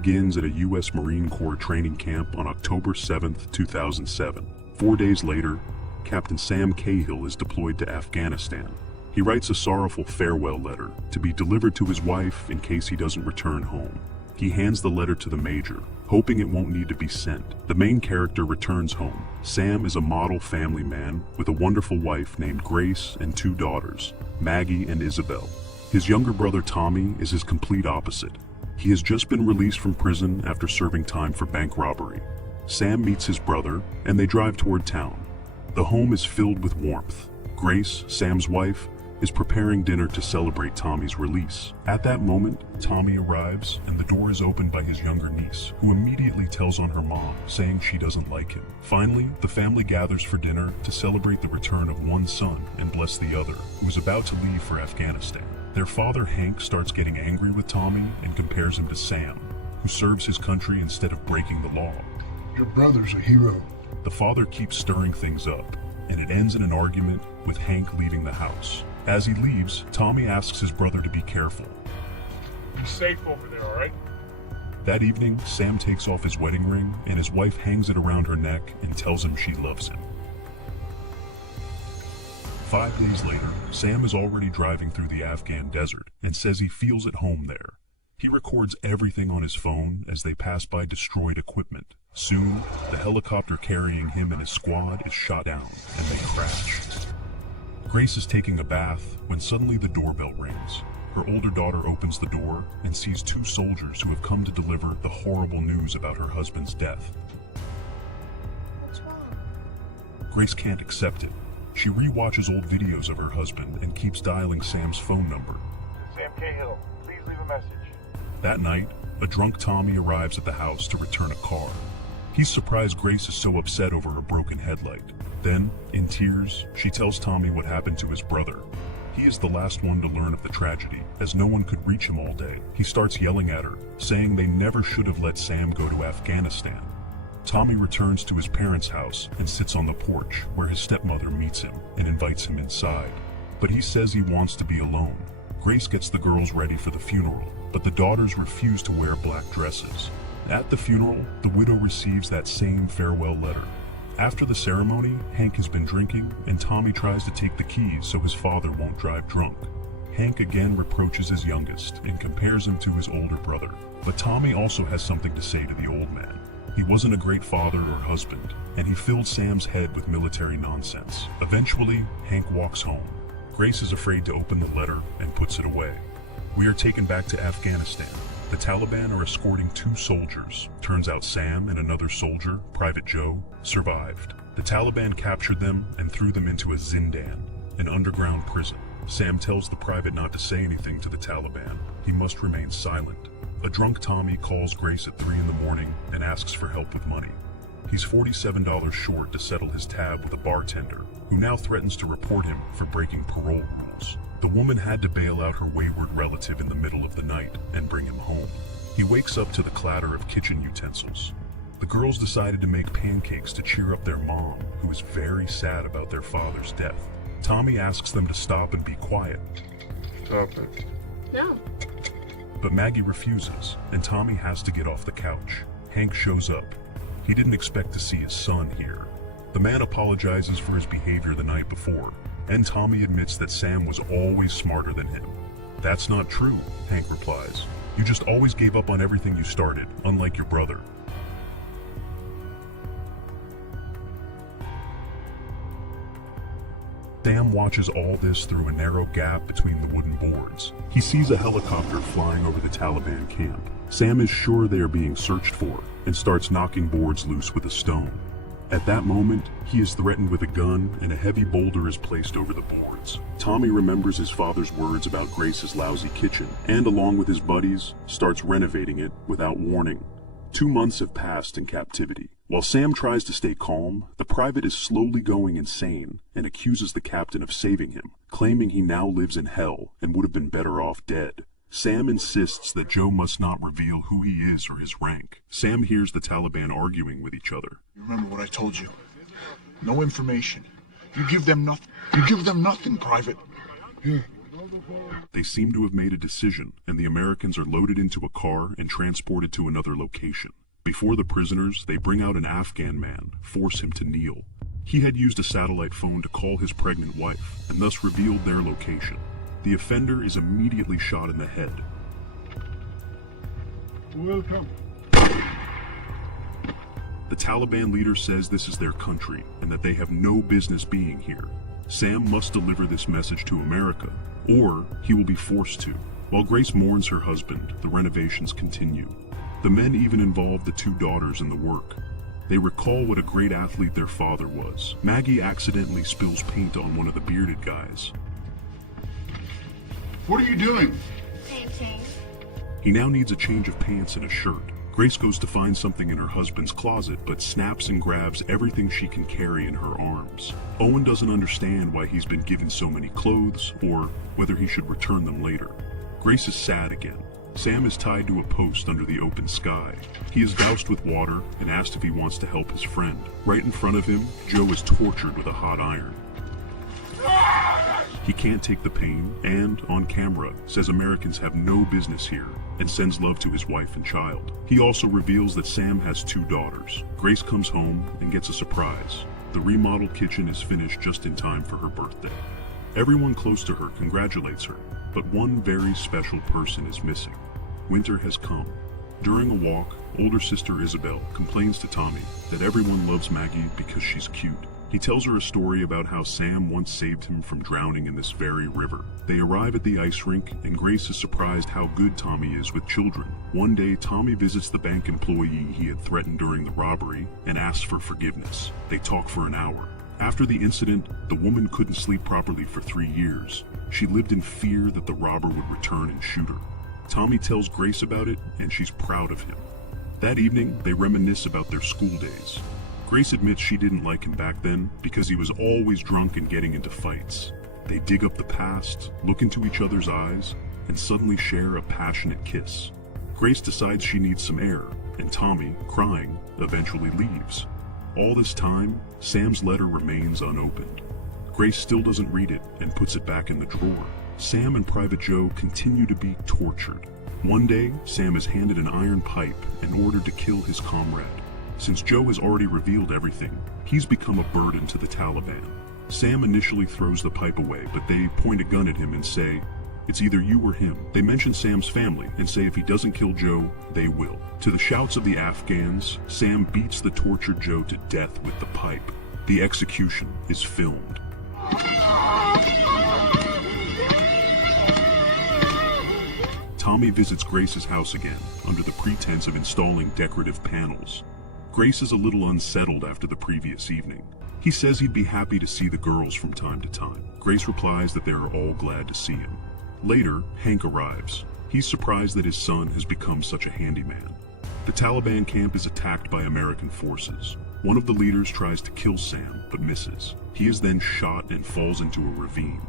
begins at a U.S. Marine Corps training camp on October 7, 2007. 4 days later, Captain Sam Cahill is deployed to Afghanistan. He writes a sorrowful farewell letter to be delivered to his wife in case he doesn't return home. He hands the letter to the major, hoping it won't need to be sent. The main character returns home. Sam is a model family man with a wonderful wife named Grace and 2 daughters, Maggie and Isabel. His younger brother Tommy is his complete opposite. He has just been released from prison after serving time for bank robbery. Sam meets his brother, and they drive toward town. The home is filled with warmth. Grace, Sam's wife, is preparing dinner to celebrate Tommy's release. At that moment, Tommy arrives, and the door is opened by his younger niece, who immediately tells on her mom, saying she doesn't like him. Finally, the family gathers for dinner to celebrate the return of one son and bless the other, who is about to leave for Afghanistan. Their father, Hank, starts getting angry with Tommy and compares him to Sam, who serves his country instead of breaking the law. Your brother's a hero. The father keeps stirring things up, and it ends in an argument with Hank leaving the house. As he leaves, Tommy asks his brother to be careful. Be safe over there, all right? That evening, Sam takes off his wedding ring, and his wife hangs it around her neck and tells him she loves him. 5 days later, Sam is already driving through the Afghan desert and says he feels at home there. He records everything on his phone as they pass by destroyed equipment. Soon, the helicopter carrying him and his squad is shot down, and they crash. Grace is taking a bath when suddenly the doorbell rings. Her older daughter opens the door and sees 2 soldiers who have come to deliver the horrible news about her husband's death. What's wrong? Grace can't accept it. She re-watches old videos of her husband and keeps dialing Sam's phone number. Sam Cahill, please leave a message. That night, a drunk Tommy arrives at the house to return a car. He's surprised Grace is so upset over a broken headlight. Then, in tears, she tells Tommy what happened to his brother. He is the last one to learn of the tragedy, as no one could reach him all day. He starts yelling at her, saying they never should have let Sam go to Afghanistan. Tommy returns to his parents' house and sits on the porch, where his stepmother meets him and invites him inside. But he says he wants to be alone. Grace gets the girls ready for the funeral, but the daughters refuse to wear black dresses. At the funeral, the widow receives that same farewell letter. After the ceremony, Hank has been drinking, and Tommy tries to take the keys so his father won't drive drunk. Hank again reproaches his youngest and compares him to his older brother. But Tommy also has something to say to the old man. He wasn't a great father or husband, and he filled Sam's head with military nonsense. Eventually, Hank walks home. Grace is afraid to open the letter and puts it away. We are taken back to Afghanistan. The Taliban are escorting 2 soldiers. Turns out Sam and another soldier, Private Joe, survived. The Taliban captured them and threw them into a zindan, an underground prison. Sam tells the private not to say anything to the Taliban. He must remain silent. A drunk Tommy calls Grace at 3 in the morning and asks for help with money. He's $47 short to settle his tab with a bartender, who now threatens to report him for breaking parole rules. The woman had to bail out her wayward relative in the middle of the night and bring him home. He wakes up to the clatter of kitchen utensils. The girls decided to make pancakes to cheer up their mom, who is very sad about their father's death. Tommy asks them to stop and be quiet. Stop it. No. But Maggie refuses, and Tommy has to get off the couch. Hank shows up. He didn't expect to see his son here. The man apologizes for his behavior the night before, and Tommy admits that Sam was always smarter than him. That's not true, Hank replies. You just always gave up on everything you started, unlike your brother. Sam watches all this through a narrow gap between the wooden boards. He sees a helicopter flying over the Taliban camp. Sam is sure they are being searched for and starts knocking boards loose with a stone. At that moment, he is threatened with a gun and a heavy boulder is placed over the boards. Tommy remembers his father's words about Grace's lousy kitchen and, along with his buddies, starts renovating it without warning. 2 months have passed in captivity. While Sam tries to stay calm, the private is slowly going insane and accuses the captain of saving him, claiming he now lives in hell and would have been better off dead. Sam insists that Joe must not reveal who he is or his rank. Sam hears the Taliban arguing with each other. You remember what I told you? No information. You give them nothing. You give them nothing, Private. Here, They seem to have made a decision, and the Americans are loaded into a car and transported to another location. Before the prisoners, they bring out an Afghan man, force him to kneel. He had used a satellite phone to call his pregnant wife, and thus revealed their location. The offender is immediately shot in the head. Welcome. The Taliban leader says this is their country, and that they have no business being here. Sam must deliver this message to America, or he will be forced to. While Grace mourns her husband, the renovations continue. The men even involve the two daughters in the work. They recall what a great athlete their father was. Maggie accidentally spills paint on one of the bearded guys. What are you doing? Painting. He now needs a change of pants and a shirt. Grace goes to find something in her husband's closet, but snaps and grabs everything she can carry in her arms. Owen doesn't understand why he's been given so many clothes, or whether he should return them later. Grace is sad again. Sam is tied to a post under the open sky. He is doused with water and asked if he wants to help his friend. Right in front of him, Joe is tortured with a hot iron. He can't take the pain and, on camera, says Americans have no business here and sends love to his wife and child. He also reveals that Sam has two daughters. Grace comes home and gets a surprise. The remodeled kitchen is finished just in time for her birthday. Everyone close to her congratulates her, but one very special person is missing. Winter has come. During a walk, older sister Isabel complains to Tommy that everyone loves Maggie because she's cute. He tells her a story about how Sam once saved him from drowning in this very river. They arrive at the ice rink, and Grace is surprised how good Tommy is with children. One day, Tommy visits the bank employee he had threatened during the robbery and asks for forgiveness. They talk for an hour. After the incident, the woman couldn't sleep properly for 3 years. She lived in fear that the robber would return and shoot her. Tommy tells Grace about it, and she's proud of him. That evening, they reminisce about their school days. Grace admits she didn't like him back then because he was always drunk and getting into fights. They dig up the past, look into each other's eyes, and suddenly share a passionate kiss. Grace decides she needs some air, and Tommy, crying, eventually leaves. All this time, Sam's letter remains unopened. Grace still doesn't read it and puts it back in the drawer. Sam and Private Joe continue to be tortured. One day, Sam is handed an iron pipe and ordered to kill his comrade. Since Joe has already revealed everything, he's become a burden to the Taliban. Sam initially throws the pipe away, but they point a gun at him and say, "It's either you or him." They mention Sam's family and say if he doesn't kill Joe, they will. To the shouts of the Afghans, Sam beats the tortured Joe to death with the pipe. The execution is filmed. Tommy visits Grace's house again, under the pretense of installing decorative panels. Grace is a little unsettled after the previous evening. He says he'd be happy to see the girls from time to time. Grace replies that they are all glad to see him. Later, Hank arrives. He's surprised that his son has become such a handyman. The Taliban camp is attacked by American forces. One of the leaders tries to kill Sam, but misses. He is then shot and falls into a ravine.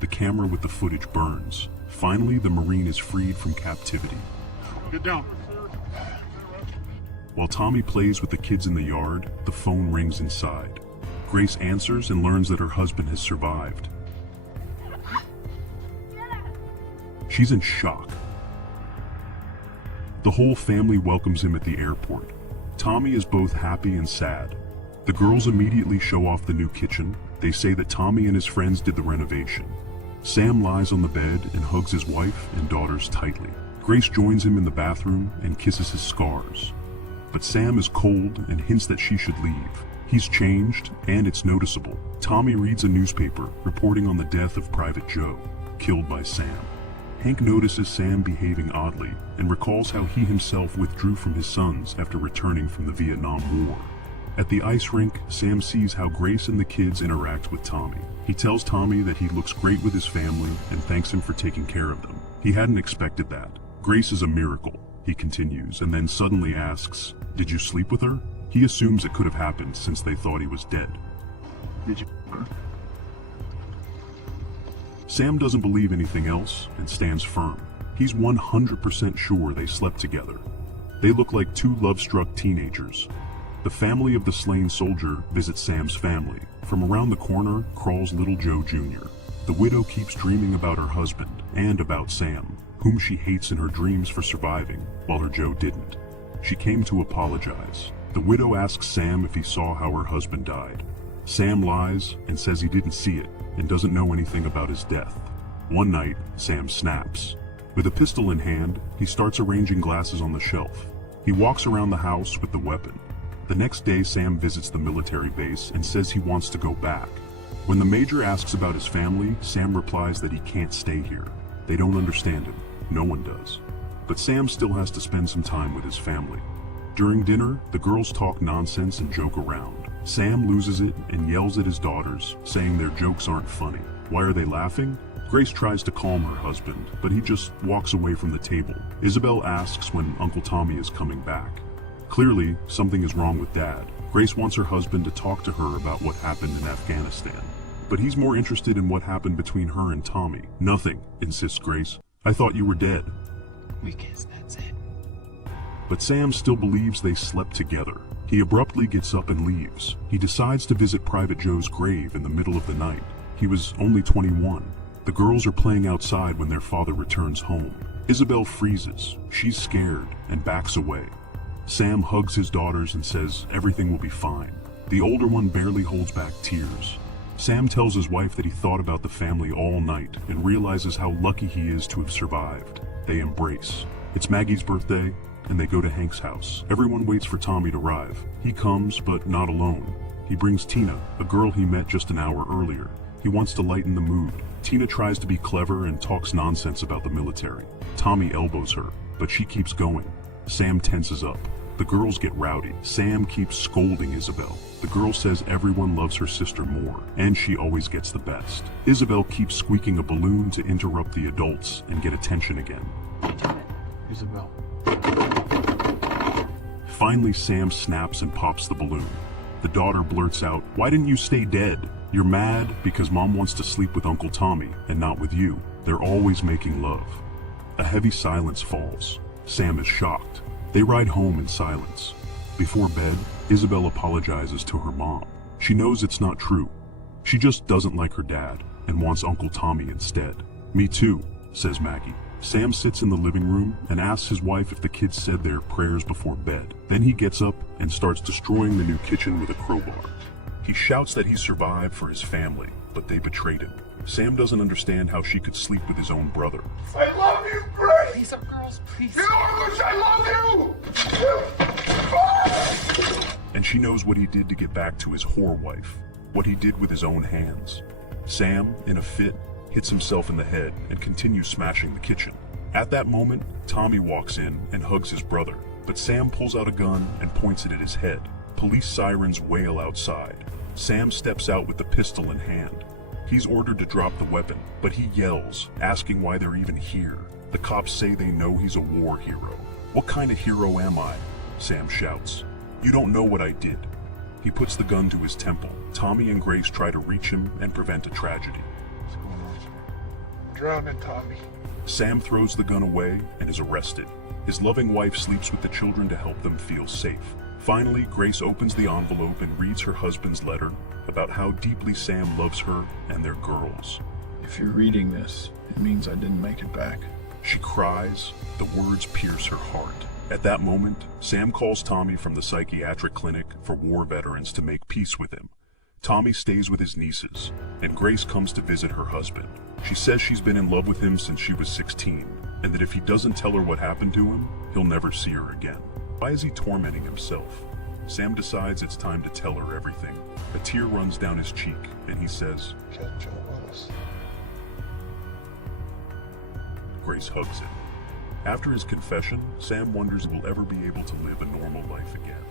The camera with the footage burns. Finally, the Marine is freed from captivity. Get down. While Tommy plays with the kids in the yard, the phone rings inside. Grace answers and learns that her husband has survived. She's in shock. The whole family welcomes him at the airport. Tommy is both happy and sad. The girls immediately show off the new kitchen. They say that Tommy and his friends did the renovation. Sam lies on the bed and hugs his wife and daughters tightly. Grace joins him in the bathroom and kisses his scars. But Sam is cold and hints that she should leave. He's changed, and it's noticeable. Tommy reads a newspaper reporting on the death of Private Joe, killed by Sam. Hank notices Sam behaving oddly and recalls how he himself withdrew from his sons after returning from the Vietnam War. At the ice rink, Sam sees how Grace and the kids interact with Tommy. He tells Tommy that he looks great with his family and thanks him for taking care of them. He hadn't expected that. Grace is a miracle, he continues, and then suddenly asks, "Did you sleep with her?" He assumes it could have happened since they thought he was dead. Did you? Sam doesn't believe anything else and stands firm. He's 100% sure they slept together. They look like two love-struck teenagers. The family of the slain soldier visits Sam's family. From around the corner crawls little Joe Jr. The widow keeps dreaming about her husband and about Sam, whom she hates in her dreams for surviving, while her Joe didn't. She came to apologize. The widow asks Sam if he saw how her husband died. Sam lies and says he didn't see it and doesn't know anything about his death. One night, Sam snaps. With a pistol in hand, he starts arranging glasses on the shelf. He walks around the house with the weapon. The next day, Sam visits the military base and says he wants to go back. When the major asks about his family, Sam replies that he can't stay here. They don't understand him. No one does. But Sam still has to spend some time with his family. During dinner, the girls talk nonsense and joke around. Sam loses it and yells at his daughters, saying their jokes aren't funny. Why are they laughing? Grace tries to calm her husband, but he just walks away from the table. Isabel asks when Uncle Tommy is coming back. Clearly, something is wrong with Dad. Grace wants her husband to talk to her about what happened in Afghanistan. But he's more interested in what happened between her and Tommy. Nothing, insists Grace. I thought you were dead. We kissed, that's it. But Sam still believes they slept together. He abruptly gets up and leaves. He decides to visit Private Joe's grave in the middle of the night. He was only 21. The girls are playing outside when their father returns home. Isabel freezes. She's scared and backs away. Sam hugs his daughters and says everything will be fine. The older one barely holds back tears. Sam tells his wife that he thought about the family all night and realizes how lucky he is to have survived. They embrace. It's Maggie's birthday, and they go to Hank's house. Everyone waits for Tommy to arrive. He comes, but not alone. He brings Tina, a girl he met just an hour earlier. He wants to lighten the mood. Tina tries to be clever and talks nonsense about the military. Tommy elbows her, but she keeps going. Sam tenses up. The girls get rowdy. Sam keeps scolding Isabel. The girl says everyone loves her sister more, and she always gets the best. Isabel keeps squeaking a balloon to interrupt the adults and get attention again. Isabel. Finally, Sam snaps and pops the balloon. The daughter blurts out, "Why didn't you stay dead? You're mad because Mom wants to sleep with Uncle Tommy and not with you. They're always making love." A heavy silence falls. Sam is shocked. They ride home in silence. Before bed, Isabel apologizes to her mom. She knows it's not true. She just doesn't like her dad and wants Uncle Tommy instead. "Me too," says Maggie. Sam sits in the living room and asks his wife if the kids said their prayers before bed. Then he gets up and starts destroying the new kitchen with a crowbar. He shouts that he survived for his family, but they betrayed him. Sam doesn't understand how she could sleep with his own brother. I love you, Grace! Please, girls, please. You know how much I love you! And she knows what he did to get back to his whore wife, what he did with his own hands. Sam, in a fit, hits himself in the head and continues smashing the kitchen. At that moment, Tommy walks in and hugs his brother, but Sam pulls out a gun and points it at his head. Police sirens wail outside. Sam steps out with the pistol in hand. He's ordered to drop the weapon, but he yells, asking why they're even here. The cops say they know he's a war hero. "What kind of hero am I?" Sam shouts. "You don't know what I did." He puts the gun to his temple. Tommy and Grace try to reach him and prevent a tragedy. What's going on? Drowning, Tommy. Sam throws the gun away and is arrested. His loving wife sleeps with the children to help them feel safe. Finally, Grace opens the envelope and reads her husband's letter about how deeply Sam loves her and their girls. If you're reading this, it means I didn't make it back. She cries. The words pierce her heart. At that moment, Sam calls Tommy from the psychiatric clinic for war veterans to make peace with him. Tommy stays with his nieces, and Grace comes to visit her husband. She says she's been in love with him since she was 16, and that if he doesn't tell her what happened to him, he'll never see her again. Why is he tormenting himself? Sam decides it's time to tell her everything. A tear runs down his cheek, and he says, Kill Joe Willis. Grace hugs him. After his confession, Sam wonders if he'll ever be able to live a normal life again.